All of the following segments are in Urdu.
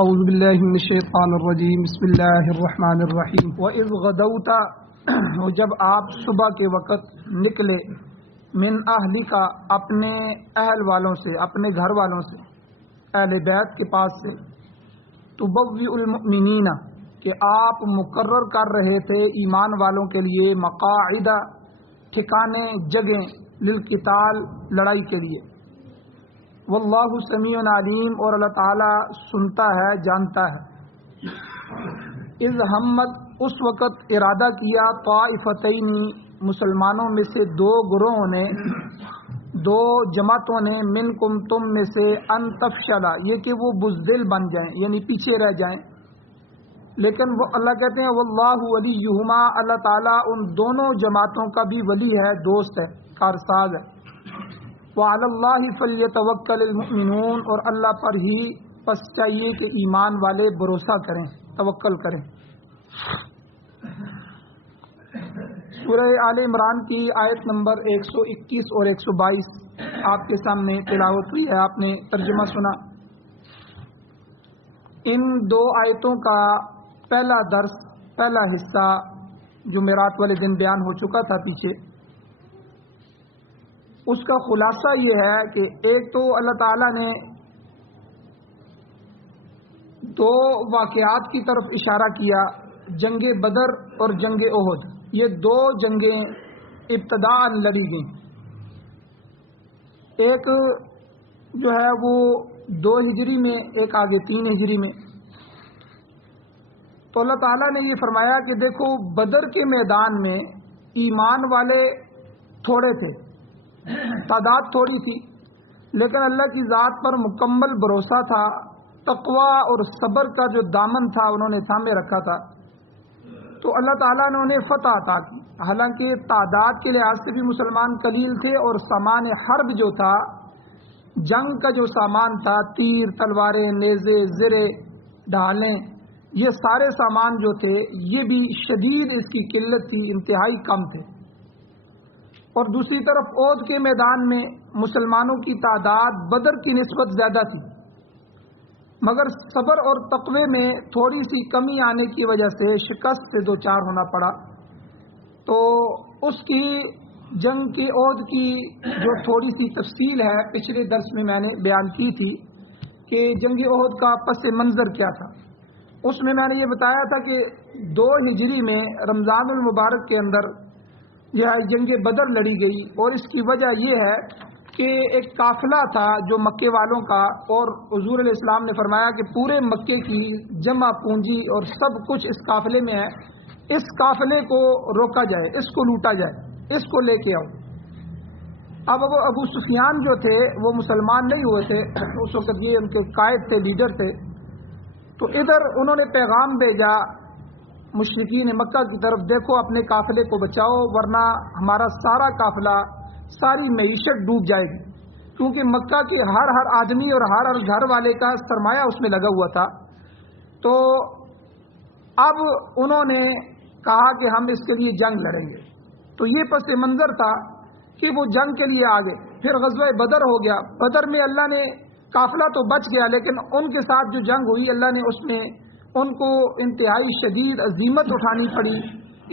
اعوذ باللہ من الشیطان الرجیم بسم اللہ الرحمن الرحیم وَإِذْ غَدَوْتَ، جب آپ صبح کے وقت نکلے، من اہلک، اپنے اہل والوں سے، اپنے گھر والوں سے، اہل بیت کے پاس سے، تبوئ المؤمنین، کہ آپ مقرر کر رہے تھے ایمان والوں کے لیے مقاعد، ٹھکانے، جگہیں، للقتال، لڑائی کے لیے۔ واللہ سمیع علیم، اور اللہ تعالیٰ سنتا ہے، جانتا ہے۔ اذ ہمت، اس وقت ارادہ کیا، طائفتین، مسلمانوں میں سے دو گروہوں نے، دو جماعتوں نے، منکم، تم میں سے، ان تفشلا، یہ کہ وہ بزدل بن جائیں، یعنی پیچھے رہ جائیں۔ لیکن وہ اللہ کہتے ہیں واللہ ولیہما، اللہ تعالیٰ ان دونوں جماعتوں کا بھی ولی ہے، دوست ہے، کارساز ہے۔ وعلی اللہ فلیتوکل المؤمنون، اور اللہ پر ہی پس چاہیے کہ ایمان والے بھروسہ کریں، توکل کریں۔ سورہ آل عمران کی آیت نمبر 121 اور 122 آپ کے سامنے تلاوت ہوئی ہے، آپ نے ترجمہ سنا۔ ان دو آیتوں کا پہلا درس، پہلا حصہ جمعرات والے دن بیان ہو چکا تھا پیچھے۔ اس کا خلاصہ یہ ہے کہ ایک تو اللہ تعالیٰ نے دو واقعات کی طرف اشارہ کیا، جنگ بدر اور جنگ احد، یہ دو جنگیں ابتداء لڑی گئیں۔ ایک جو ہے وہ 2 ہجری میں، ایک آگے 3 ہجری میں۔ تو اللہ تعالیٰ نے یہ فرمایا کہ دیکھو، بدر کے میدان میں ایمان والے تھوڑے تھے، تعداد تھوڑی تھی، لیکن اللہ کی ذات پر مکمل بھروسہ تھا، تقوی اور صبر کا جو دامن تھا انہوں نے تھامے رکھا تھا، تو اللہ تعالیٰ نے انہیں فتح عطا کی۔ حالانکہ تعداد کے لحاظ سے بھی مسلمان قلیل تھے، اور سامان حرب جو تھا، جنگ کا جو سامان تھا، تیر، تلواریں، نیزے، زرے، ڈھالیں، یہ سارے سامان جو تھے یہ بھی شدید اس کی قلت تھی، انتہائی کم تھے۔ اور دوسری طرف احد کے میدان میں مسلمانوں کی تعداد بدر کی نسبت زیادہ تھی، مگر صبر اور تقوی میں تھوڑی سی کمی آنے کی وجہ سے شکست سے دوچار ہونا پڑا۔ تو اس کی جنگ کی احد کی جو تھوڑی سی تفصیل ہے، پچھلے درس میں نے بیان کی تھی کہ جنگ احد کا پس منظر کیا تھا۔ اس میں نے یہ بتایا تھا کہ 2 ہجری میں رمضان المبارک کے اندر یہ جنگ بدر لڑی گئی، اور اس کی وجہ یہ ہے کہ ایک قافلہ تھا جو مکے والوں کا، اور حضور علیہ السلام نے فرمایا کہ پورے مکے کی جمع پونجی اور سب کچھ اس قافلے میں ہے، اس قافلے کو روکا جائے، اس کو لوٹا جائے، اس کو لے کے آؤ۔ اب ابو سفیان جو تھے وہ مسلمان نہیں ہوئے تھے اس وقت، یہ ان کے قائد تھے، لیڈر تھے۔ تو ادھر انہوں نے پیغام بھیجا مشرکین مکہ کی طرف، دیکھو اپنے قافلے کو بچاؤ، ورنہ ہمارا سارا قافلہ، ساری معیشت ڈوب جائے گی، کیونکہ مکہ کے ہر آدمی اور ہر گھر والے کا سرمایہ اس میں لگا ہوا تھا۔ تو اب انہوں نے کہا کہ ہم اس کے لیے جنگ لڑیں گے۔ تو یہ پس منظر تھا کہ وہ جنگ کے لیے آگے۔ پھر غزوہ بدر ہو گیا، بدر میں اللہ نے، قافلہ تو بچ گیا، لیکن ان کے ساتھ جو جنگ ہوئی، اللہ نے اس میں ان کو انتہائی شدید عزیمت اٹھانی پڑی،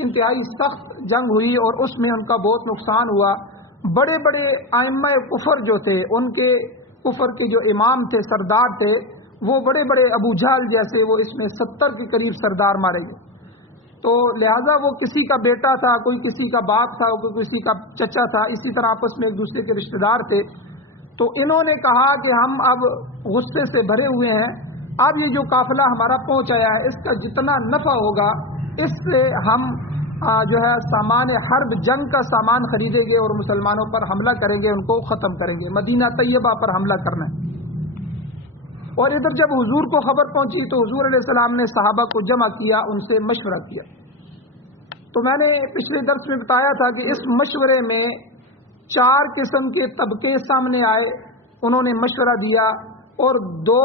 انتہائی سخت جنگ ہوئی، اور اس میں ان کا بہت نقصان ہوا۔ بڑے بڑے ائمہ کفر جو تھے، ان کے کفر کے جو امام تھے، سردار تھے، وہ بڑے بڑے ابو جہل جیسے، وہ اس میں 70 کے قریب سردار مارے گئے۔ تو لہذا وہ کسی کا بیٹا تھا، کوئی کسی کا باپ تھا، کوئی کسی کا چچا تھا، اسی طرح آپس میں ایک دوسرے کے رشتہ دار تھے۔ تو انہوں نے کہا کہ ہم اب غصے سے بھرے ہوئے ہیں، اب یہ جو قافلہ ہمارا پہنچ آیا ہے، اس کا جتنا نفع ہوگا اس سے ہم جو ہے سامان حرب، جنگ کا سامان خریدیں گے اور مسلمانوں پر حملہ کریں گے، ان کو ختم کریں گے، مدینہ طیبہ پر حملہ کرنا ہے۔ اور ادھر جب حضور کو خبر پہنچی تو حضور علیہ السلام نے صحابہ کو جمع کیا، ان سے مشورہ کیا۔ تو میں نے پچھلے درس میں بتایا تھا کہ اس مشورے میں 4 قسم کے طبقے سامنے آئے، انہوں نے مشورہ دیا، اور 2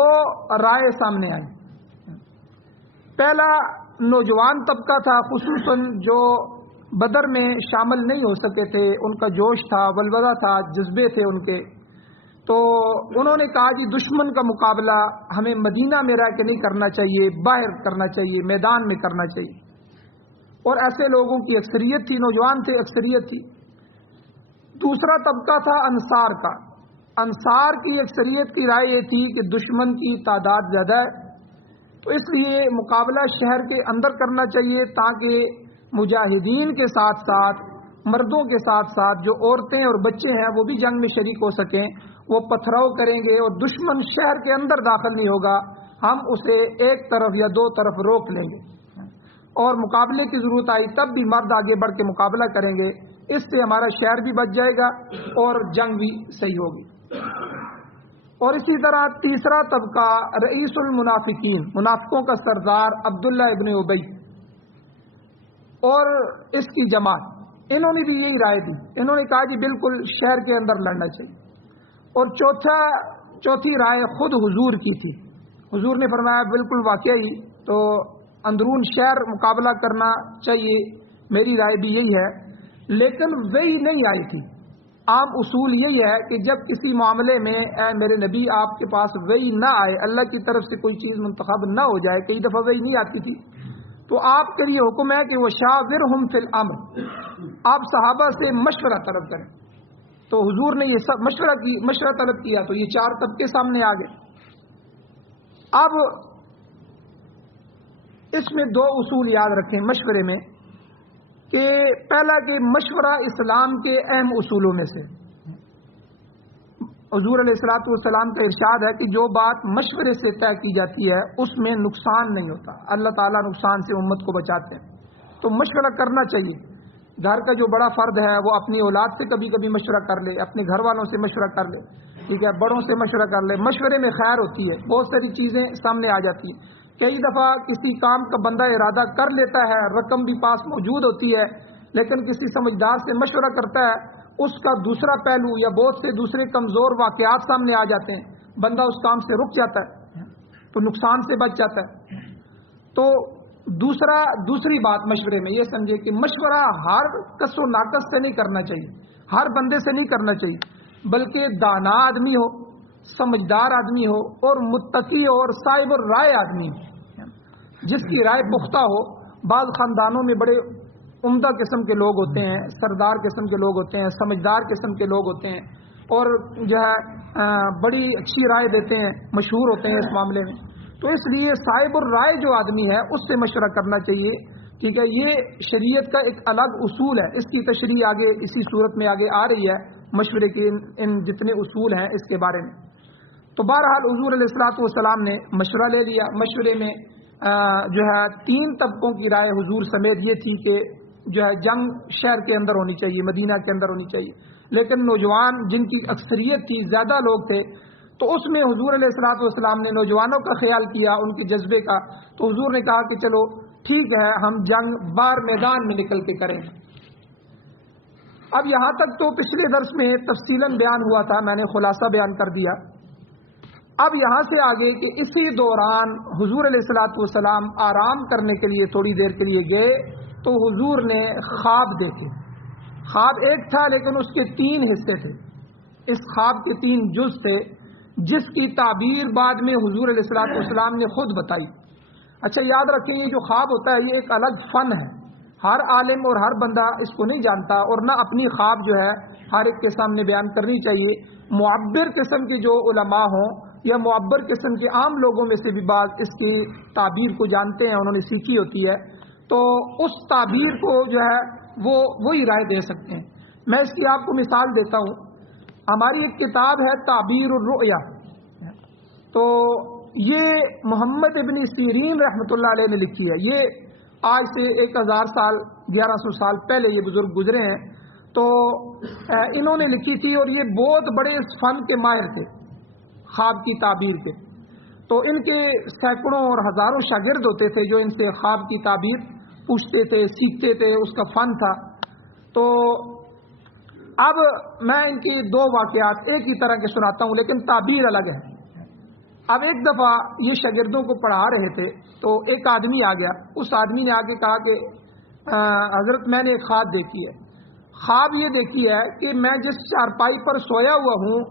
رائے سامنے آئی۔ پہلا نوجوان طبقہ تھا، خصوصاً جو بدر میں شامل نہیں ہو سکے تھے، ان کا جوش تھا، ولولہ تھا، جذبے تھے ان کے۔ تو انہوں نے کہا جی دشمن کا مقابلہ ہمیں مدینہ میں رہ کے نہیں کرنا چاہیے، باہر کرنا چاہیے، میدان میں کرنا چاہیے. اور ایسے لوگوں کی اکثریت تھی، نوجوان تھے، اکثریت تھی. دوسرا طبقہ تھا انصار کا. انصار کی اکثریت کی رائے یہ تھی کہ دشمن کی تعداد زیادہ ہے، تو اس لیے مقابلہ شہر کے اندر کرنا چاہیے تاکہ مجاہدین کے ساتھ ساتھ مردوں کے ساتھ ساتھ جو عورتیں اور بچے ہیں وہ بھی جنگ میں شریک ہو سکیں. وہ پتھراؤ کریں گے اور دشمن شہر کے اندر داخل نہیں ہوگا، ہم اسے ایک طرف یا دو طرف روک لیں گے، اور مقابلے کی ضرورت آئی تب بھی مرد آگے بڑھ کے مقابلہ کریں گے. اس سے ہمارا شہر بھی بچ جائے گا اور جنگ بھی صحیح ہوگی. اور اسی طرح تیسرا طبقہ رئیس المنافقین، منافقوں کا سردار عبداللہ ابن ابی اور اس کی جماعت، انہوں نے بھی یہی رائے دی. انہوں نے کہا جی بالکل شہر کے اندر لڑنا چاہیے. اور چوتھی رائے خود حضور کی تھی. حضور نے فرمایا بالکل واقعی تو اندرون شہر مقابلہ کرنا چاہیے، میری رائے بھی یہی ہے. لیکن وہی نہیں آئی تھی. عام اصول یہی ہے کہ جب کسی معاملے میں اے میرے نبی آپ کے پاس وہی نہ آئے، اللہ کی طرف سے کوئی چیز منتخب نہ ہو جائے، کئی دفعہ وہی نہیں آتی تھی، تو آپ کے لیے حکم ہے کہ وہ شاورہم فی الامر، آپ صحابہ سے مشورہ طلب کریں. تو حضور نے یہ سب مشورہ طلب کیا تو یہ چار طبقے سامنے آ گئے. اب اس میں دو اصول یاد رکھیں مشورے میں، کہ پہلا کہ مشورہ اسلام کے اہم اصولوں میں سے. حضور علیہ الصلوۃ والسلام کا ارشاد ہے کہ جو بات مشورے سے طے کی جاتی ہے اس میں نقصان نہیں ہوتا، اللہ تعالیٰ نقصان سے امت کو بچاتے ہیں. تو مشورہ کرنا چاہیے. گھر کا جو بڑا فرد ہے وہ اپنی اولاد سے کبھی کبھی مشورہ کر لے، اپنے گھر والوں سے مشورہ کر لے، ٹھیک ہے، بڑوں سے مشورہ کر لے. مشورے میں خیر ہوتی ہے، بہت ساری چیزیں سامنے آ جاتی ہیں. کئی دفعہ کسی کام کا بندہ ارادہ کر لیتا ہے، رقم بھی پاس موجود ہوتی ہے، لیکن کسی سمجھدار سے مشورہ کرتا ہے، اس کا دوسرا پہلو یا بہت سے دوسرے کمزور واقعات سامنے آ جاتے ہیں، بندہ اس کام سے رک جاتا ہے تو نقصان سے بچ جاتا ہے. تو دوسری بات مشورے میں یہ سمجھے کہ مشورہ ہر کس و ناقص سے نہیں کرنا چاہیے، ہر بندے سے نہیں کرنا چاہیے، بلکہ دانا آدمی ہو، سمجھدار آدمی ہو اور متقی ہو اور صاحب الرائے آدمی ہو، جس کی رائے پختہ ہو. بعض خاندانوں میں بڑے عمدہ قسم کے لوگ ہوتے ہیں، سردار قسم کے لوگ ہوتے ہیں، سمجھدار قسم کے لوگ ہوتے ہیں، اور جو ہے بڑی اچھی رائے دیتے ہیں، مشہور ہوتے ہیں اس معاملے میں. تو اس لیے صاحب الرائے جو آدمی ہے اس سے مشورہ کرنا چاہیے. ٹھیک ہے، یہ شریعت کا ایک الگ اصول ہے، اس کی تشریح آگے اسی صورت میں آگے آ رہی ہے، مشورے کے ان جتنے اصول ہیں اس کے بارے میں. تو بہرحال حضور علیہ الصلوۃ والسلام نے مشورہ لے لیا. مشورے میں جو ہے تین طبقوں کی رائے حضور سمیت یہ تھی کہ جو ہے جنگ شہر کے اندر ہونی چاہیے، مدینہ کے اندر ہونی چاہیے. لیکن نوجوان جن کی اکثریت تھی، زیادہ لوگ تھے، تو اس میں حضور علیہ الصلوۃ والسلام نے نوجوانوں کا خیال کیا، ان کے جذبے کا. تو حضور نے کہا کہ چلو ٹھیک ہے، ہم جنگ باہر میدان میں نکل کے کریں. اب یہاں تک تو پچھلے درس میں تفصیلاً بیان ہوا تھا، میں نے خلاصہ بیان کر دیا. اب یہاں سے آگے کہ اسی دوران حضور علیہ الصلوۃ والسلام آرام کرنے کے لیے تھوڑی دیر کے لیے گئے تو حضور نے خواب دیکھے. خواب ایک تھا لیکن اس کے 3 حصے تھے. اس خواب کے 3 جز تھے جس کی تعبیر بعد میں حضور علیہ الصلوۃ والسلام نے خود بتائی. اچھا یاد رکھیں، یہ جو خواب ہوتا ہے یہ ایک الگ فن ہے، ہر عالم اور ہر بندہ اس کو نہیں جانتا، اور نہ اپنی خواب جو ہے ہر ایک کے سامنے بیان کرنی چاہیے. معبر قسم کے جو علماء ہوں یا معبر قسم کے عام لوگوں میں سے بھی بعض اس کی تعبیر کو جانتے ہیں، انہوں نے سیکھی ہوتی ہے، تو اس تعبیر کو جو ہے وہی رائے دے سکتے ہیں. میں اس کی آپ کو مثال دیتا ہوں. ہماری ایک کتاب ہے تعبیر الرؤیا، تو یہ محمد ابن سیرین رحمۃ اللہ علیہ نے لکھی ہے. یہ آج سے 1000 سال 1100 سال پہلے یہ بزرگ گزرے ہیں، تو انہوں نے لکھی تھی، اور یہ بہت بڑے اس فن کے ماہر تھے خواب کی تعبیر کے. تو ان کے سینکڑوں اور ہزاروں شاگرد ہوتے تھے جو ان سے خواب کی تعبیر پوچھتے تھے، سیکھتے تھے، اس کا فن تھا. تو اب میں ان کی 2 واقعات ایک ہی طرح کے سناتا ہوں لیکن تعبیر الگ ہے. اب ایک دفعہ یہ شاگردوں کو پڑھا رہے تھے تو ایک آدمی آ گیا. اس آدمی نے آ کے کہا کہ حضرت میں نے ایک خواب دیکھی ہے. خواب یہ دیکھی ہے کہ میں جس چارپائی پر سویا ہوا ہوں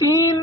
3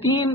3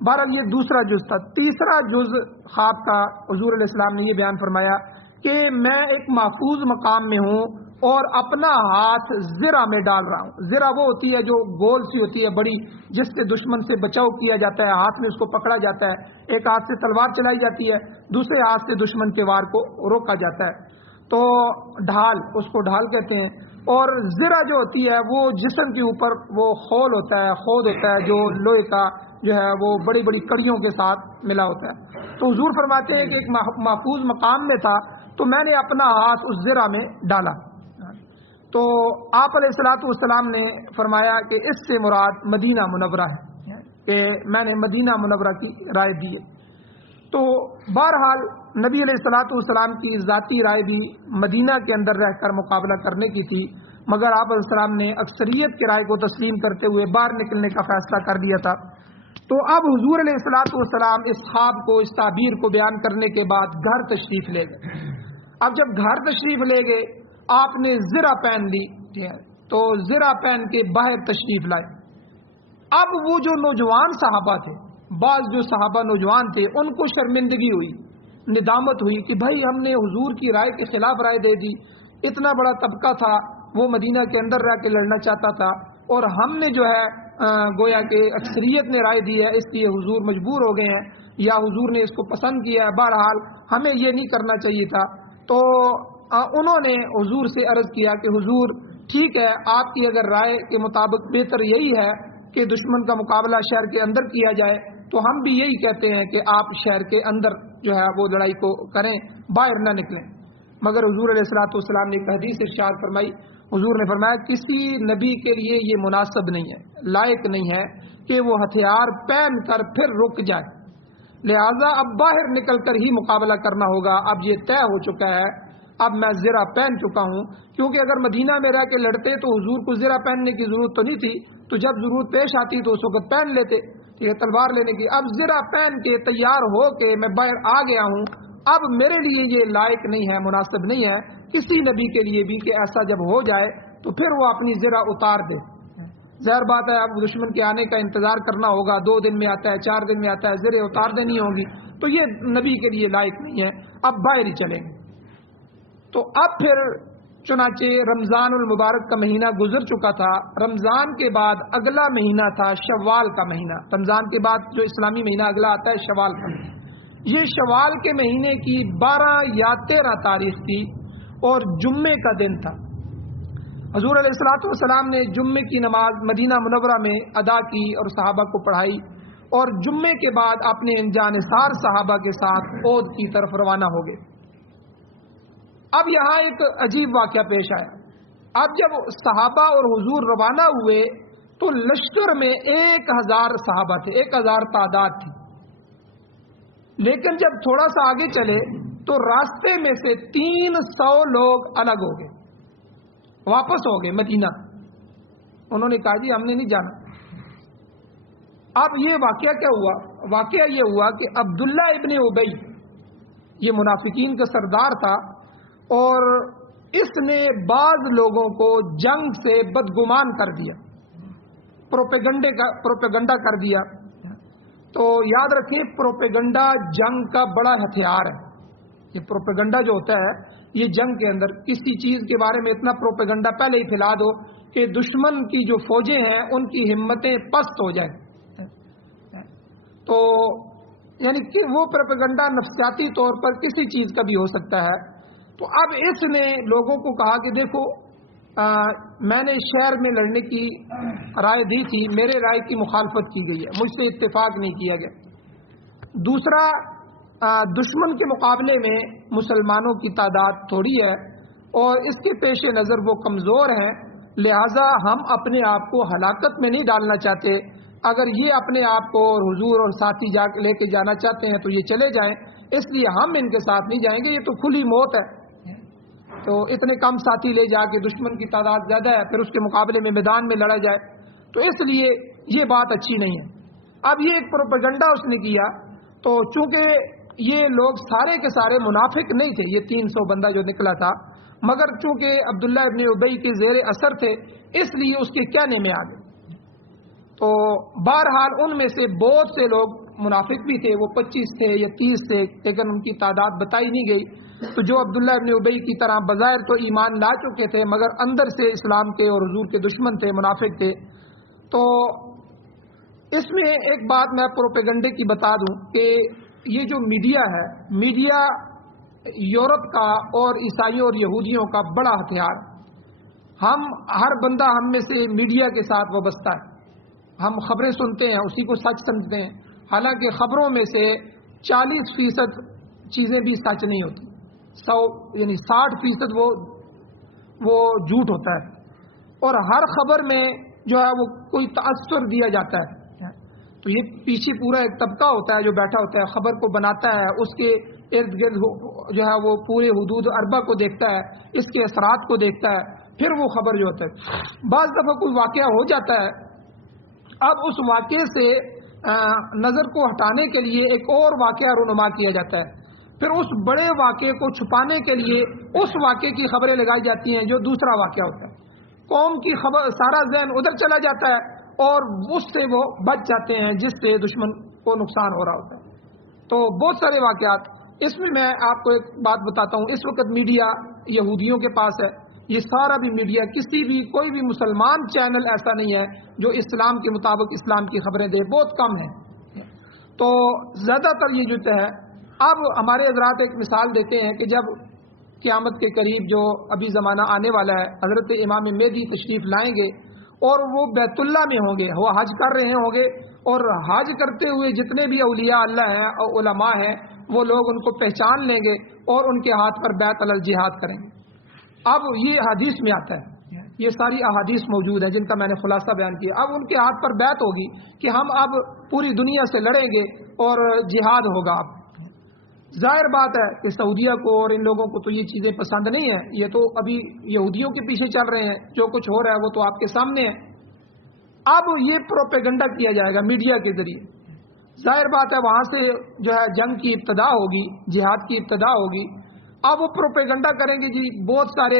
بہرحال یہ دوسرا جز تھا. تیسرا جز خواب کا حضور علیہ السلام نے یہ بیان فرمایا کہ میں ایک محفوظ مقام میں ہوں اور اپنا ہاتھ زرہ میں ڈال رہا ہوں. زرہ وہ ہوتی ہے جو گول سی ہوتی ہے بڑی، جس سے دشمن سے بچاؤ کیا جاتا ہے، ہاتھ میں اس کو پکڑا جاتا ہے. ایک ہاتھ سے تلوار چلائی جاتی ہے، دوسرے ہاتھ سے دشمن کے وار کو روکا جاتا ہے. تو ڈھال، اس کو ڈھال کہتے ہیں. اور زرہ جو ہوتی ہے وہ جسم کے اوپر وہ خول ہوتا ہے، خود ہوتا ہے جو لوہے کا جو ہے وہ بڑی بڑی کڑیوں کے ساتھ ملا ہوتا ہے. تو حضور فرماتے ہیں کہ ایک محفوظ مقام میں تھا تو میں نے اپنا ہاتھ اس زرہ میں ڈالا. تو آپ علیہ الصلوۃ والسلام نے فرمایا کہ اس سے مراد مدینہ منورہ ہے، کہ میں نے مدینہ منورہ کی رائے دی ہے. تو بہرحال نبی علیہ الصلوۃ والسلام کی ذاتی رائے بھی مدینہ کے اندر رہ کر مقابلہ کرنے کی تھی، مگر آپ علیہ السلام نے اکثریت کی رائے کو تسلیم کرتے ہوئے باہر نکلنے کا فیصلہ کر لیا تھا. تو اب حضور علیہ الصلوۃ والسلام اس خواب کو، اس تعبیر کو بیان کرنے کے بعد گھر تشریف لے گئے. اب جب گھر تشریف لے گئے، آپ نے زرہ پہن لی، تو زرہ پہن کے باہر تشریف لائے. اب وہ جو نوجوان صحابہ تھے، بعض جو صحابہ نوجوان تھے، ان کو شرمندگی ہوئی، ندامت ہوئی کہ بھائی ہم نے حضور کی رائے کے خلاف رائے دے دی. اتنا بڑا طبقہ تھا وہ مدینہ کے اندر رہ کے لڑنا چاہتا تھا، اور ہم نے جو ہے گویا کہ اکثریت نے رائے دی ہے، اس لیے حضور مجبور ہو گئے ہیں یا حضور نے اس کو پسند کیا ہے. بہرحال ہمیں یہ نہیں کرنا چاہیے تھا. تو انہوں نے حضور سے عرض کیا کہ حضور ٹھیک ہے، آپ کی اگر رائے کے مطابق بہتر یہی ہے کہ دشمن کا مقابلہ شہر کے اندر کیا جائے، تو ہم بھی یہی کہتے ہیں کہ آپ شہر کے اندر جو ہے وہ لڑائی کو کریں، باہر نہ نکلیں. مگر حضور علیہ الصلوۃ والسلام نے ایک حدیث ارشاد فرمائی. حضور نے فرمایا کسی نبی کے لیے یہ مناسب نہیں ہے، لائق نہیں ہے کہ وہ ہتھیار پہن کر پھر رک جائے، لہذا اب باہر نکل کر ہی مقابلہ کرنا ہوگا. اب یہ طے ہو چکا ہے، اب میں زرہ پہن چکا ہوں. کیونکہ اگر مدینہ میں رہ کے لڑتے تو حضور کو زرہ پہننے کی ضرورت تو نہیں تھی، تو جب ضرورت پیش آتی تو اس وقت پہن لیتے، ٹھیک ہے، تلوار لینے کی. اب زرہ پہن کے تیار ہو کے میں باہر آ گیا ہوں. اب میرے لیے یہ لائق نہیں ہے، مناسب نہیں ہے کسی نبی کے لیے بھی کہ ایسا جب ہو جائے تو پھر وہ اپنی زرہ اتار دے. ظاہر بات ہے اب دشمن کے آنے کا انتظار کرنا ہوگا، 2 دن میں آتا ہے، 4 دن میں آتا ہے، زرہ اتار دینی ہوگی، تو یہ نبی کے لیے لائق نہیں ہے، اب باہر ہی چلیں گے. تو اب پھر چنانچہ رمضان المبارک کا مہینہ گزر چکا تھا. رمضان کے بعد اگلا مہینہ تھا شوال کا مہینہ. رمضان کے بعد جو اسلامی مہینہ اگلا آتا ہے شوال کا مہینہ. یہ شوال کے مہینے کی 12 یا 13 تاریخ تھی اور جمعے کا دن تھا. حضور علیہ الصلوۃ والسلام نے جمعے کی نماز مدینہ منورہ میں ادا کی اور صحابہ کو پڑھائی، اور جمعے کے بعد اپنے جانثار صحابہ کے ساتھ عود کی طرف روانہ ہو گئے. اب یہاں ایک عجیب واقعہ پیش آیا. اب جب صحابہ اور حضور روانہ ہوئے تو لشکر میں 1000 صحابہ تھے، 1000 تعداد تھی. لیکن جب تھوڑا سا آگے چلے تو راستے میں سے 300 لوگ الگ ہو گئے، واپس ہو گئے مدینہ. انہوں نے کہا جی ہم نے نہیں جانا. اب یہ واقعہ کیا ہوا؟ واقعہ یہ ہوا کہ عبداللہ ابن ابی، یہ منافقین کا سردار تھا، اور اس نے بعض لوگوں کو جنگ سے بدگمان کر دیا، پروپیگنڈا کر دیا. تو یاد رکھیں پروپیگنڈا جنگ کا بڑا ہتھیار ہے. یہ پروپیگنڈا جو ہوتا ہے یہ جنگ کے اندر کسی چیز کے بارے میں اتنا پروپیگنڈا پہلے ہی پھیلا دو کہ دشمن کی جو فوجیں ہیں ان کی ہمتیں پست ہو جائیں. تو یعنی کہ وہ پروپیگنڈا نفسیاتی طور پر کسی چیز کا بھی ہو سکتا ہے. تو اب اس نے لوگوں کو کہا کہ دیکھو میں نے شہر میں لڑنے کی رائے دی تھی، میرے رائے کی مخالفت کی گئی ہے، مجھ سے اتفاق نہیں کیا گیا. دوسرا، دشمن کے مقابلے میں مسلمانوں کی تعداد تھوڑی ہے اور اس کے پیش نظر وہ کمزور ہیں، لہذا ہم اپنے آپ کو ہلاکت میں نہیں ڈالنا چاہتے. اگر یہ اپنے آپ کو اور حضور اور ساتھی لے کے جانا چاہتے ہیں تو یہ چلے جائیں، اس لیے ہم ان کے ساتھ نہیں جائیں گے، یہ تو کھلی موت ہے. تو اتنے کم ساتھی لے جا کے دشمن کی تعداد زیادہ ہے، پھر اس کے مقابلے میں میدان میں لڑا جائے، تو اس لیے یہ بات اچھی نہیں ہے. اب یہ ایک پروپیگنڈا اس نے کیا. تو چونکہ یہ لوگ سارے کے سارے منافق نہیں تھے، یہ 300 بندہ جو نکلا تھا، مگر چونکہ عبداللہ ابن ابی کے زیر اثر تھے اس لیے اس کے کہنے میں آ گئے. تو بہرحال ان میں سے بہت سے لوگ منافق بھی تھے وہ 25 تھے یا 30 تھے، لیکن ان کی تعداد بتائی نہیں گئی. تو جو عبداللہ ابن ابی کی طرح بظاہر تو ایمان لا چکے تھے مگر اندر سے اسلام کے اور حضور کے دشمن تھے، منافق تھے. تو اس میں ایک بات میں پروپیگنڈے کی بتا دوں کہ یہ جو میڈیا ہے، میڈیا یورپ کا اور عیسائیوں اور یہودیوں کا بڑا ہتھیار. ہر بندہ ہم میں سے میڈیا کے ساتھ وابستہ ہے. ہم خبریں سنتے ہیں، اسی کو سچ سمجھتے ہیں، حالانکہ خبروں میں سے 40% چیزیں بھی سچ نہیں ہوتی، 60% وہ جھوٹ ہوتا ہے. اور ہر خبر میں جو ہے وہ کوئی تاثر دیا جاتا ہے. تو یہ پیچھے پورا ایک طبقہ ہوتا ہے جو بیٹھا ہوتا ہے، خبر کو بناتا ہے، اس کے ارد گرد جو ہے وہ پورے حدود اربع کو دیکھتا ہے، اس کے اثرات کو دیکھتا ہے، پھر وہ خبر جو ہوتا ہے. بعض دفعہ کوئی واقعہ ہو جاتا ہے، اب اس واقعے سے نظر کو ہٹانے کے لیے ایک اور واقعہ رونما کیا جاتا ہے، پھر اس بڑے واقعے کو چھپانے کے لیے اس واقعے کی خبریں لگائی جاتی ہیں جو دوسرا واقعہ ہوتا ہے. قوم کی خبر، سارا ذہن ادھر چلا جاتا ہے اور اس سے وہ بچ جاتے ہیں جس سے دشمن کو نقصان ہو رہا ہوتا ہے. تو بہت سارے واقعات. اس میں آپ کو ایک بات بتاتا ہوں. اس وقت میڈیا یہودیوں کے پاس ہے، یہ سارا بھی میڈیا، کوئی بھی مسلمان چینل ایسا نہیں ہے جو اسلام کے مطابق اسلام کی خبریں دے، بہت کم ہیں. تو زیادہ تر یہ جو ہے، اب ہمارے حضرات ایک مثال دیتے ہیں کہ جب قیامت کے قریب جو ابھی زمانہ آنے والا ہے، حضرت امام مہدی تشریف لائیں گے اور وہ بیت اللہ میں ہوں گے، وہ حج کر رہے ہوں گے، اور حج کرتے ہوئے جتنے بھی اولیاء اللہ ہیں اور علماء ہیں وہ لوگ ان کو پہچان لیں گے اور ان کے ہاتھ پر بیعت علی الجہاد کریں گے. اب یہ حدیث میں آتا ہے، یہ ساری احادیث موجود ہیں جن کا میں نے خلاصہ بیان کیا. اب ان کے ہاتھ پر بیعت ہوگی کہ ہم اب پوری دنیا سے لڑیں گے اور جہاد ہوگا. اب ظاہر بات ہے کہ سعودیہ کو اور ان لوگوں کو تو یہ چیزیں پسند نہیں ہیں، یہ تو ابھی یہودیوں کے پیچھے چل رہے ہیں، جو کچھ ہو رہا ہے وہ تو آپ کے سامنے ہے. اب یہ پروپیگنڈا کیا جائے گا میڈیا کے ذریعے. ظاہر بات ہے وہاں سے جو ہے جنگ کی ابتدا ہوگی، جہاد کی ابتدا ہوگی. اب وہ پروپیگنڈا کریں گے جی بہت سارے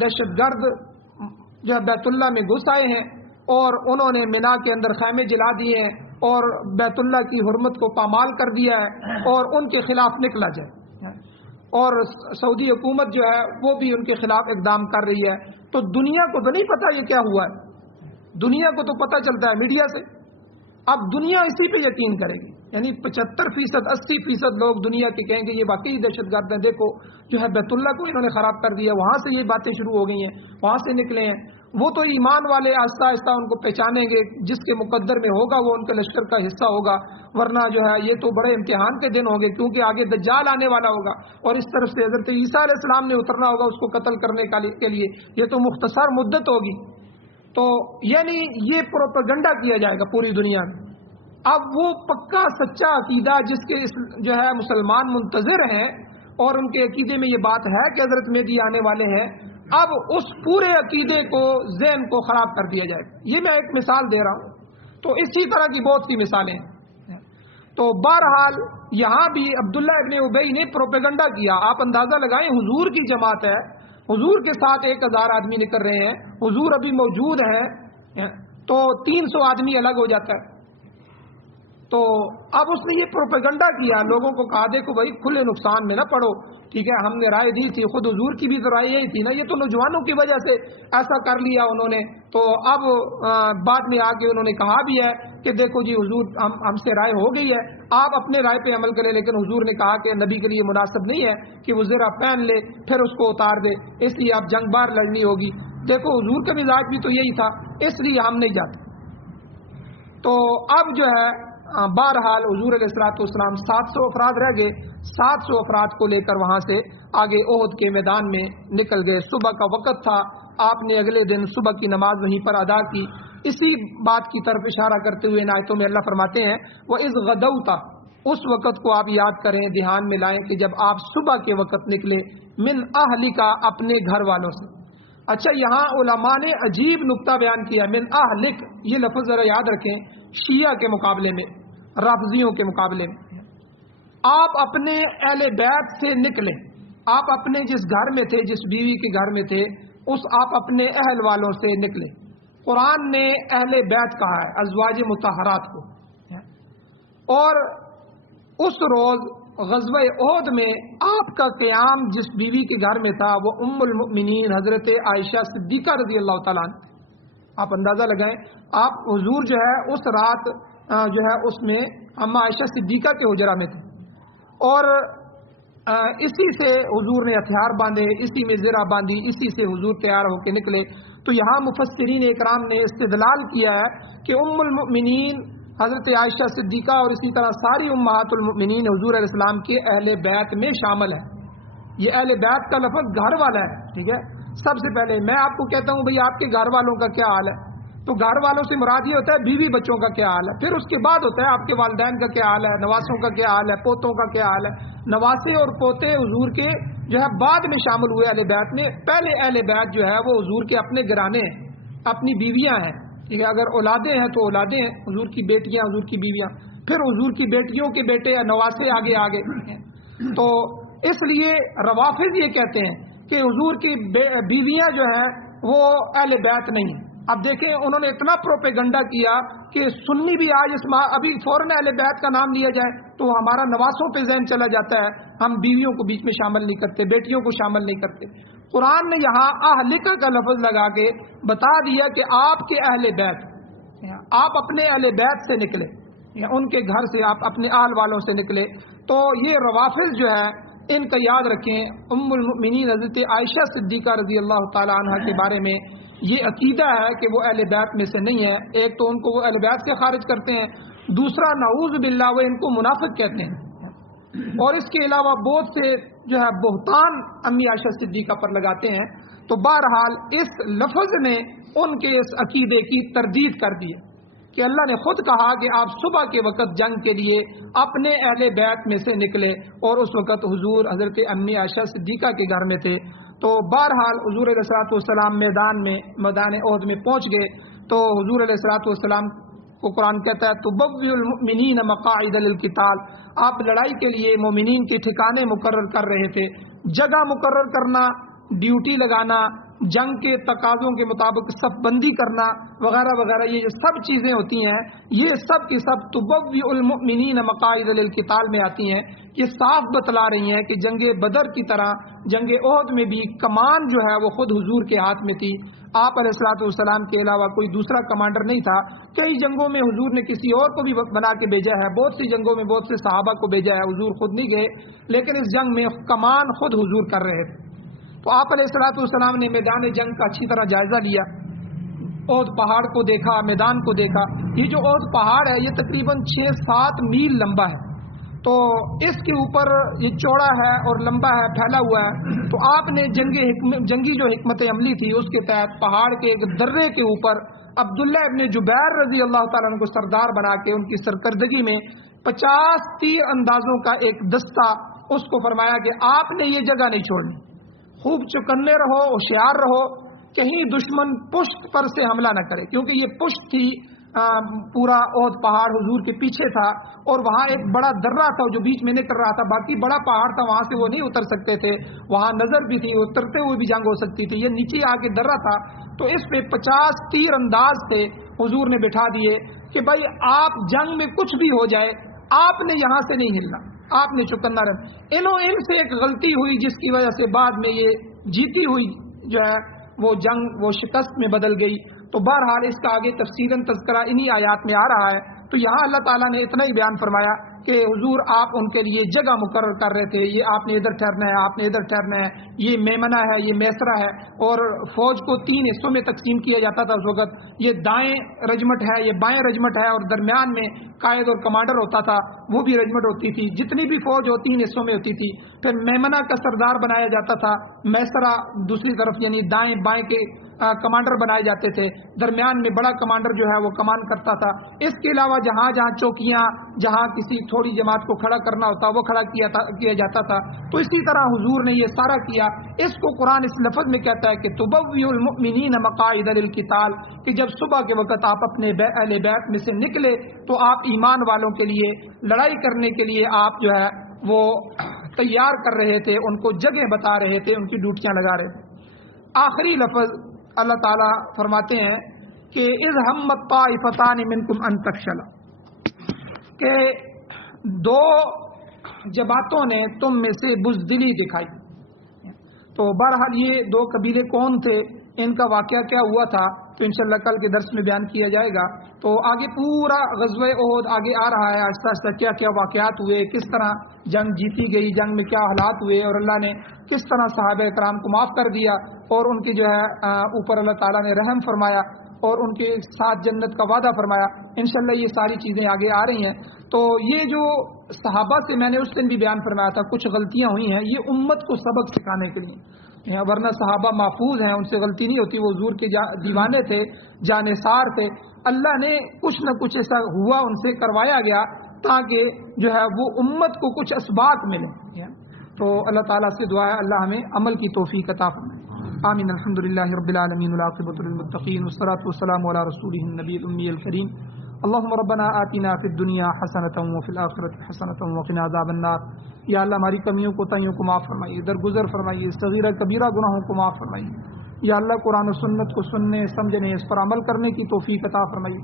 دہشت گرد جو ہے بیت اللہ میں گھس آئے ہیں اور انہوں نے مینا کے اندر خیمے جلا دیے ہیں اور بیت اللہ کی حرمت کو پامال کر دیا ہے اور ان کے خلاف نکلا جائے. اور سعودی حکومت جو ہے وہ بھی ان کے خلاف اقدام کر رہی ہے. تو دنیا کو تو نہیں پتا یہ کیا ہوا ہے، دنیا کو تو پتہ چلتا ہے میڈیا سے. اب دنیا اسی پہ یقین کرے گی، یعنی 75%، 80% لوگ دنیا کے کہیں گے یہ واقعی دہشت گرد ہیں، دیکھو جو ہے بیت اللہ کو انہوں نے خراب کر دیا، وہاں سے یہ باتیں شروع ہو گئی ہیں، وہاں سے نکلے ہیں. وہ تو ایمان والے آہستہ آہستہ ان کو پہچانیں گے، جس کے مقدر میں ہوگا وہ ان کے لشکر کا حصہ ہوگا. ورنہ جو ہے یہ تو بڑے امتحان کے دن ہوں گے، کیونکہ آگے دجال آنے والا ہوگا اور اس طرف سے حضرت عیسیٰ علیہ السلام نے اترنا ہوگا اس کو قتل کرنے کے لیے. یہ تو مختصر مدت ہوگی. تو یعنی یہ پروپیگنڈا کیا جائے گا پوری دنیا میں. اب وہ پکا سچا عقیدہ جس کے جو ہے مسلمان منتظر ہیں اور ان کے عقیدے میں یہ بات ہے کہ حضرت مہدی آنے والے ہیں، اب اس پورے عقیدے کو، ذہن کو خراب کر دیا جائے. یہ میں ایک مثال دے رہا ہوں، تو اسی طرح کی بہت سی مثالیں ہیں. تو بہرحال یہاں بھی عبداللہ ابن ابی نے پروپیگنڈا کیا. آپ اندازہ لگائیں، حضور کی جماعت ہے، حضور کے ساتھ 1000 آدمی نکل رہے ہیں، حضور ابھی موجود ہیں، تو 300 آدمی الگ ہو جاتا ہے. تو اب اس نے یہ پروپیگنڈا کیا، لوگوں کو کہا دیکھو بھائی کھلے نقصان میں نہ پڑو، ٹھیک ہے، ہم نے رائے دی تھی، خود حضور کی بھی تو رائے یہی تھی نا، یہ تو نوجوانوں کی وجہ سے ایسا کر لیا انہوں نے. تو اب بعد میں آ کے انہوں نے کہا بھی ہے کہ دیکھو جی حضور ہم سے رائے ہو گئی ہے، آپ اپنے رائے پہ عمل کریں. لیکن حضور نے کہا کہ نبی کے لیے مناسب نہیں ہے کہ وہ زرہ پہن لے پھر اس کو اتار دے، اس لیے آپ جنگ بار لڑنی ہوگی. دیکھو حضور کا مزاج بھی تو یہی تھا، اس لیے ہم نہیں جاتے. تو اب جو ہے بہرحال حضور علیہ السلام 700 افراد رہ گئے، 700 افراد کو لے کر وہاں سے آگے احد کے میدان میں نکل گئے. صبح کا وقت تھا، آپ نے اگلے دن صبح کی نماز وہیں پر ادا کی. اسی بات کی طرف اشارہ کرتے ہوئے ان آیتوں میں اللہ فرماتے ہیں وَإِذْ غَدَوْتَ، اس وقت کو آپ یاد کریں، دھیان میں لائیں کہ جب آپ صبح کے وقت نکلے، من اہلک، اپنے گھر والوں سے. اچھا یہاں علماء نے عجیب نقطہ بیان کیا، من اہلک، یہ لفظ ذرا یاد رکھیں. شیعہ کے مقابلے میں، رافضیوں کے مقابلے میں، آپ اپنے اہل بیت سے نکلے، آپ اپنے جس گھر میں تھے، جس بیوی کے گھر میں تھے، آپ اپنے اہل والوں سے نکلے. قرآن نے اہل بیت کہا ہے، ازواج مطہرات کو. اور اس روز غزوہ احد میں آپ کا قیام جس بیوی کے گھر میں تھا وہ ام المؤمنین حضرت عائشہ صدیقہ رضی اللہ تعالیٰ عنہ. آپ اندازہ لگائیں، آپ حضور جو ہے اس رات جو ہے اس میں اما عائشہ صدیقہ کے حجرہ میں تھے، اور اسی سے حضور نے ہتھیار باندھے، اسی میں زرہ باندھی، اسی سے حضور تیار ہو کے نکلے. تو یہاں مفسرین اکرام نے استدلال کیا ہے کہ ام المؤمنین حضرت عائشہ صدیقہ اور اسی طرح ساری امہات المؤمنین حضور علیہ السلام کے اہل بیت میں شامل ہیں. یہ اہل بیت کا لفظ گھر والا ہے، ٹھیک ہے. سب سے پہلے میں آپ کو کہتا ہوں بھئی آپ کے گھر والوں کا کیا حال ہے، تو گھر والوں سے مراد یہ ہوتا ہے بیوی بچوں کا کیا حال ہے. پھر اس کے بعد ہوتا ہے آپ کے والدین کا کیا حال ہے، نواسوں کا کیا حال ہے، پوتوں کا کیا حال ہے. نواسے اور پوتے حضور کے جو ہے بعد میں شامل ہوئے اہل بیت میں. پہلے اہل بیت جو ہے وہ حضور کے اپنے گھرانے ہیں، اپنی بیویاں ہیں، ٹھیک ہے. اگر اولادیں ہیں تو اولادیں ہیں، حضور کی بیٹیاں، حضور کی بیویاں، پھر حضور کی بیٹیوں کے بیٹے یا نواسے آگے آگے. تو اس لیے روافض یہ کہتے ہیں کہ حضور کی بیویاں جو ہیں وہ اہل بیت نہیں. اب دیکھیں انہوں نے اتنا پروپیگنڈا کیا کہ سنی بھی آج ابھی فوراً اہل بیت کا نام لیا جائے تو ہمارا نواسوں پہ ذہن چلا جاتا ہے، ہم بیویوں کو بیچ میں شامل نہیں کرتے، بیٹیوں کو شامل نہیں کرتے. قرآن نے یہاں اہلکہ کا لفظ لگا کے بتا دیا کہ آپ کے اہل بیت، آپ اپنے اہل بیت سے نکلے، ان کے گھر سے، آپ اپنے اہل والوں سے نکلے. تو یہ روافض جو ہے ان کا یاد رکھیں. ام المؤمنین حضرت عائشہ صدیقہ رضی اللہ تعالی عنہ کے بارے میں یہ عقیدہ ہے کہ وہ اہل بیت میں سے نہیں ہے. ایک تو ان کو وہ اہل بیت سے خارج کرتے ہیں، دوسرا نعوذ باللہ وہ ان کو منافق کہتے ہیں، اور اس کے علاوہ بہت سے جو ہے بہتان امی عائشہ صدیقہ پر لگاتے ہیں. تو بہرحال اس لفظ نے ان کے اس عقیدے کی تردید کر دی کہ اللہ نے خود کہا کہ آپ صبح کے وقت جنگ کے لیے اپنے اہل بیت میں سے نکلے، اور اس وقت حضور حضرت امی عائشہ صدیقہ کے گھر میں تھے. تو بہرحال حضور علیہ الصلوۃ والسلام میدان احد میں پہنچ گئے. تو حضور علیہ الصلوۃ والسلام کو قرآن کہتا ہے تبوئ المؤمنین مقاعد للقتال، آپ لڑائی کے لیے مومنین کے ٹھکانے مقرر کر رہے تھے. جگہ مقرر کرنا، ڈیوٹی لگانا، جنگ کے تقاضوں کے مطابق صف بندی کرنا وغیرہ وغیرہ، یہ سب چیزیں ہوتی ہیں، یہ سب کی سب تبوئ المؤمنین مقاعد للقتال میں آتی ہیں. یہ صاف بتلا رہی ہیں کہ جنگ بدر کی طرح جنگ احد میں بھی کمان جو ہے وہ خود حضور کے ہاتھ میں تھی. آپ علیہ الصلوۃ والسلام کے علاوہ کوئی دوسرا کمانڈر نہیں تھا. کئی جنگوں میں حضور نے کسی اور کو بھی بنا کے بھیجا ہے، بہت سی جنگوں میں بہت سے صحابہ کو بھیجا ہے، حضور خود نہیں گئے، لیکن اس جنگ میں کمان خود حضور کر رہے تھے. تو آپ علیہ الصلوۃ والسلام نے میدان جنگ کا اچھی طرح جائزہ لیا، احد پہاڑ کو دیکھا، میدان کو دیکھا. یہ جو احد پہاڑ ہے یہ تقریباً 6-7 میل لمبا ہے، تو اس کے اوپر یہ چوڑا ہے اور لمبا ہے، پھیلا ہوا ہے. تو آپ نے جنگی جو حکمت عملی تھی اس کے تحت پہاڑ کے ایک درے کے اوپر عبداللہ ابن جبیر رضی اللہ تعالیٰ عنہ کو سردار بنا کے ان کی سرکردگی میں 50 تیر اندازوں کا ایک دستہ اس کو فرمایا کہ آپ نے یہ جگہ نہیں چھوڑنی، خوب چوکنے رہو، ہوشیار رہو، کہیں دشمن پشت پر سے حملہ نہ کرے، کیونکہ یہ پشت تھی پورا احد پہاڑ حضور کے پیچھے تھا، اور وہاں ایک بڑا درہ تھا جو بیچ میں نکل رہا تھا. باقی بڑا پہاڑ تھا، وہاں سے وہ نہیں اتر سکتے تھے، وہاں نظر بھی تھی، اترتے ہوئے بھی جنگ ہو سکتی تھی. یہ نیچے آ کے درہ تھا، تو اس پہ 50 تیر انداز سے حضور نے بٹھا دیے کہ بھائی آپ جنگ میں کچھ بھی ہو جائے آپ نے یہاں سے نہیں ہلنا، آپ نے چوکنا رہنا. ان سے ایک غلطی ہوئی جس کی وجہ سے بعد میں یہ جیتی ہوئی جو ہے وہ جنگ وہ شکست میں بدل گئی. تو بہرحال اس کا آگے تفصیلاً تذکرہ انہی آیات میں آ رہا ہے. تو یہاں اللہ تعالیٰ نے اتنا ہی بیان فرمایا کہ حضور آپ ان کے لیے جگہ مقرر کر رہے تھے، یہ آپ نے ادھر ٹھہرنا ہے، آپ نے ادھر ٹھہرنا ہے، یہ میمنہ ہے، یہ میسرہ ہے. اور فوج کو 3 حصوں میں تقسیم کیا جاتا تھا اس وقت، یہ دائیں رجمٹ ہے، یہ بائیں رجمٹ ہے، اور درمیان میں قائد اور کمانڈر ہوتا تھا، وہ بھی رجمٹ ہوتی تھی. جتنی بھی فوج ہو 3 حصوں میں ہوتی تھی. پھر میمنہ کا سردار بنایا جاتا تھا، میسرہ دوسری طرف یعنی دائیں بائیں کے کمانڈر بنائے جاتے تھے، درمیان میں بڑا کمانڈر جو ہے وہ کمان کرتا تھا. اس کے علاوہ جہاں جہاں چوکیاں، جہاں کسی تھوڑی جماعت کو کھڑا کرنا ہوتا وہ کھڑا کیا جاتا تھا. تو اسی طرح حضور نے یہ سارا کیا. اس کو قرآن اس لفظ میں کہتا ہے کہ تبوئ المؤمنین مقاعد للقتال، کہ جب صبح کے وقت آپ اپنے اہل بیت میں سے نکلے تو آپ ایمان والوں کے لیے لڑائی کرنے کے لیے آپ جو ہے وہ تیار کر رہے تھے، ان کو جگہ بتا رہے تھے، ان کی ڈیوٹیاں لگا رہے تھے. آخری لفظ اللہ تعالیٰ فرماتے ہیں کہ اذ ہمت طائفتان منکم ان تفشلا، کہ دو جماعتوں نے تم میں سے بزدلی دکھائی. تو بہرحال یہ دو قبیلے کون تھے، ان کا واقعہ کیا ہوا تھا، تو انشاءاللہ کل کے درس میں بیان کیا جائے گا. تو آگے پورا غزوہ احد آگے آ رہا ہے، آہستہ آہستہ کیا کیا واقعات ہوئے، کس طرح جنگ جیتی گئی، جنگ میں کیا حالات ہوئے، اور اللہ نے کس طرح صحابہ کرام کو معاف کر دیا اور ان کی جو ہے اوپر اللہ تعالیٰ نے رحم فرمایا اور ان کے ساتھ جنت کا وعدہ فرمایا. انشاءاللہ یہ ساری چیزیں آگے آ رہی ہیں. تو یہ جو صحابہ سے میں نے اس دن بھی بیان فرمایا تھا کچھ غلطیاں ہوئی ہیں، یہ امت کو سبق سکھانے کے لیے، ورنہ صحابہ محفوظ ہیں، ان سے غلطی نہیں ہوتی، وہ حضور کے دیوانے تھے، جانثار تھے. اللہ نے کچھ نہ کچھ ایسا ہوا ان سے کروایا گیا تاکہ جو ہے وہ امت کو کچھ اسباق ملے. تو اللہ تعالیٰ سے دعا ہے اللہ ہمیں عمل کی توفیق عطا فرمائے. آمین. الحمدللہ رب العالمین والعاقبۃ للمتقین والصلاۃ والسلام علی رسولہ النبی الامی الکریم. اللهم ربنا آتنا فی الدنیا حسنۃ وفی الآخرۃ حسنۃ وقنا عذاب النار. یا اللہ ہماری کمیوں کوتاہیوں کو معاف فرمائیے، درگزر فرمائیے، صغیرہ کبیرہ گناہوں کو معاف فرمائیے. یا اللہ قرآن و سنت کو سننے سمجھنے اس پر عمل کرنے کی توفیق عطا فرمائیے.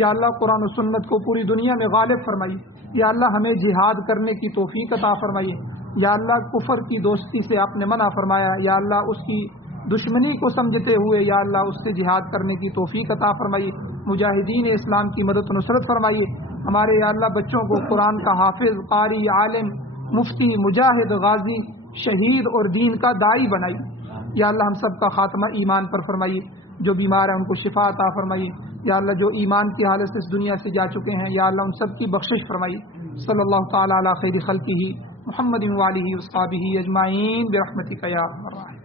یا اللہ قرآن و سنت کو پوری دنیا میں غالب فرمائیے. یا اللہ ہمیں جہاد کرنے کی توفیق عطا فرمائیے. یا اللہ کفر کی دوستی سے آپ نے منع فرمایا، یا اللہ اس کی دشمنی کو سمجھتے ہوئے یا اللہ اس سے جہاد کرنے کی توفیق عطا فرمائیے. مجاہدین اسلام کی مدد و نصرت فرمائیے. ہمارے یا اللہ بچوں کو قرآن کا حافظ، قاری، عالم، مفتی، مجاہد، غازی، شہید اور دین کا داعی بنائیے. یا اللہ ہم سب کا خاتمہ ایمان پر فرمائیے. جو بیمار ہیں ان کو شفا عطا فرمائیے. یا اللہ جو ایمان کی حالت سے اس دنیا سے جا چکے ہیں یا اللہ ان سب کی بخشش فرمائیے. صلی اللہ تعالی علی خیر خلقہ محمد و آلہ و اصحابہ اجمعین برحمتک یا ارحم الراحمین.